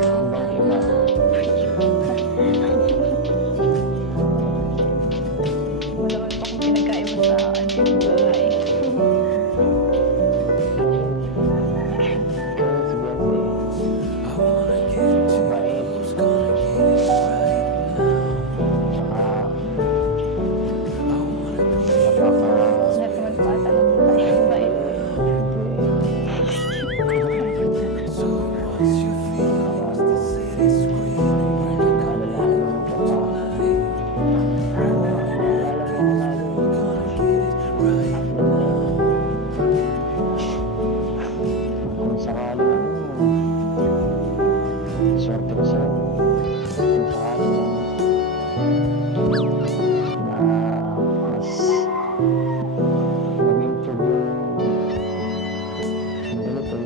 Ibang iba. Wala man po akong pinagkaiba sa auntie ko babae. Kaya si Beyonce, mabait. Tsaka, Lahat naman po ata ng babae mabait. kung sakali swerte ko sa'yo. Kung sakali na mas mag-improve yung ganito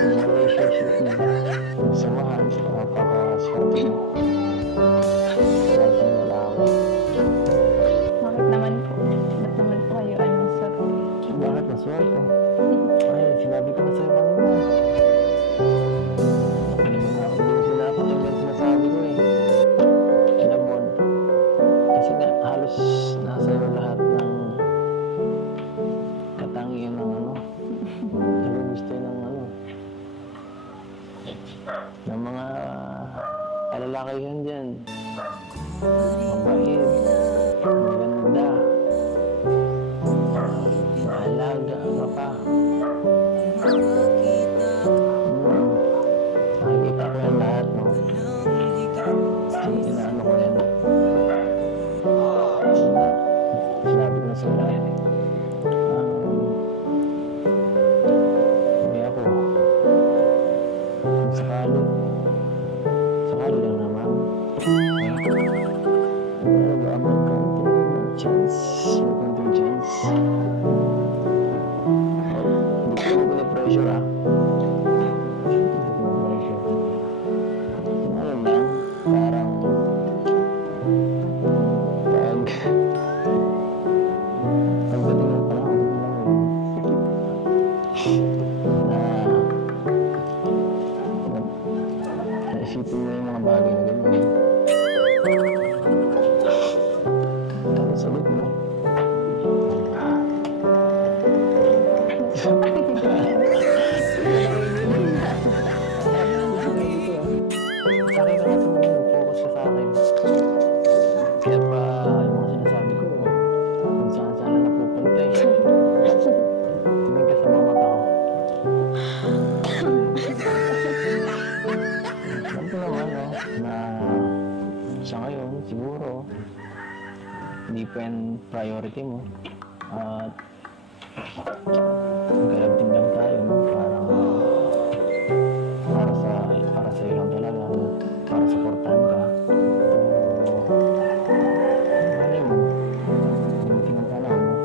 yung relationship niya, yung samahan, mapapaswerte mo. Kahit ang malawak. Bakit naman po? Ba't naman po kayo sir? Bakit maswerte? Ay, sinabi ko na sa'yo kanina. Hindi ko pinapakinggan sinasabi ko eh. Alam mo, kasi nga halos nasa iyo lahat ng katangian ng gusto ng ng mga kalalakihan dyan. Mabait, maganda, maalaga ka pa. Nakikita ko yan lahat, no? Inaano ko yan. Sinabi ko na sa lahat. May ako, kung sakali lang naman. Pero ba magkaunting chance? Magkaunting chance. Hindi ko pinapressure ah. Hindi ko pinapressure. Ano lang, parang pagdating ng panahon na naisipin mo yung mga bagay na ganyan. Tapos sagot mo. Sa akin ka focus ka sa akin. Kaya pa yung mga sinasabi ko, kung saan saan na napupunta eh. Tingnan ka sa mga mata ko. Alam ko naman na sa ngayon, siguro, hindi pa yan priority mo. At magkalabting lang tayo, no? Parang para sa iyo lang talaga, para supportahan ka. Pero, ano mo, dumating ang panahon,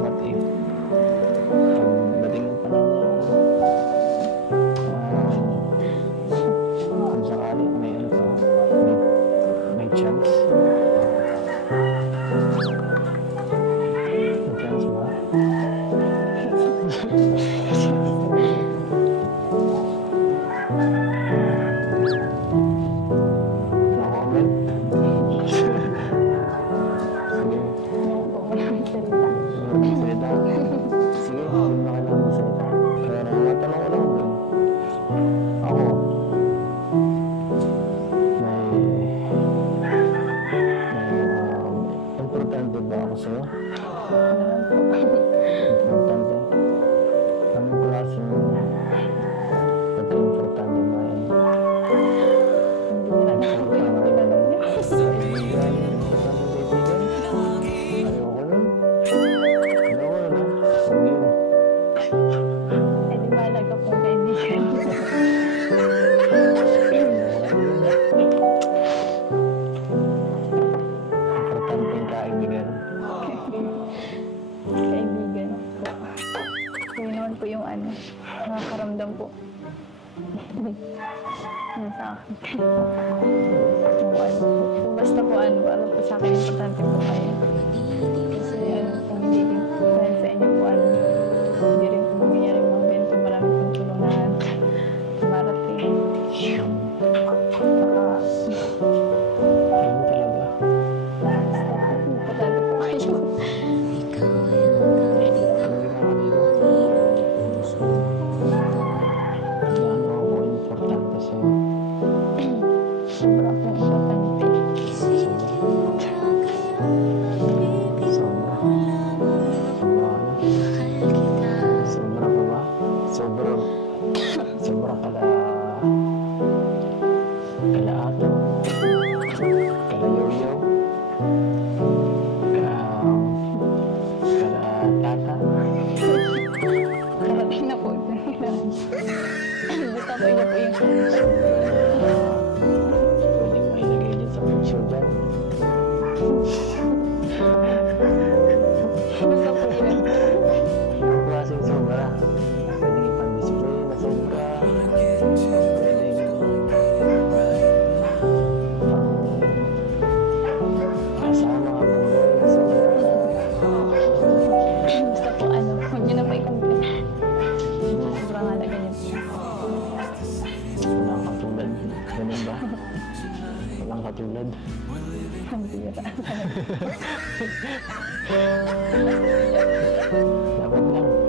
what if, pagdating ang panahon, kung sakali may may chance. May chance ba? No comment? Sige. Salita. Sige, hindi mo kailangan magsalita. Pero matanong ko lang din. Ako, importante ba ako sa'yo? Importante. Anong klaseng pagka-importante ba yan? Hindi na lang po yung tinanong niya. Kaibigan, importante kaibigan? Ayoko nun. Ayoko nun ha. Huwag yun. Eh di mahalaga pong kaibigan. Importante yung kaibigan. Kaibigan po. Yun naman po yung nakakaramdam po. Ano sa akin. Kung basta po para po sa akin importante po kayo. Kasi kung hindi din po dahil sa inyo po hindi rin po mangyayari mga ganito. Marami pong tulungan. sobra kala ato, kala yoyo, kala tata. Karating na po. Basta po ina po yung Pwedeng mailagay din sa picture dyan. basta po ina. Ang klaseng sobra. Pwedeng ipang-display na sobra. Pwedeng kasama ka ng boy na sobra. Basta po huwag niyo na po i-complete. Sobrang halaga niyo po. Walang katulad. Ganun ba? Walang katulad. Ang bira. Dapat lang.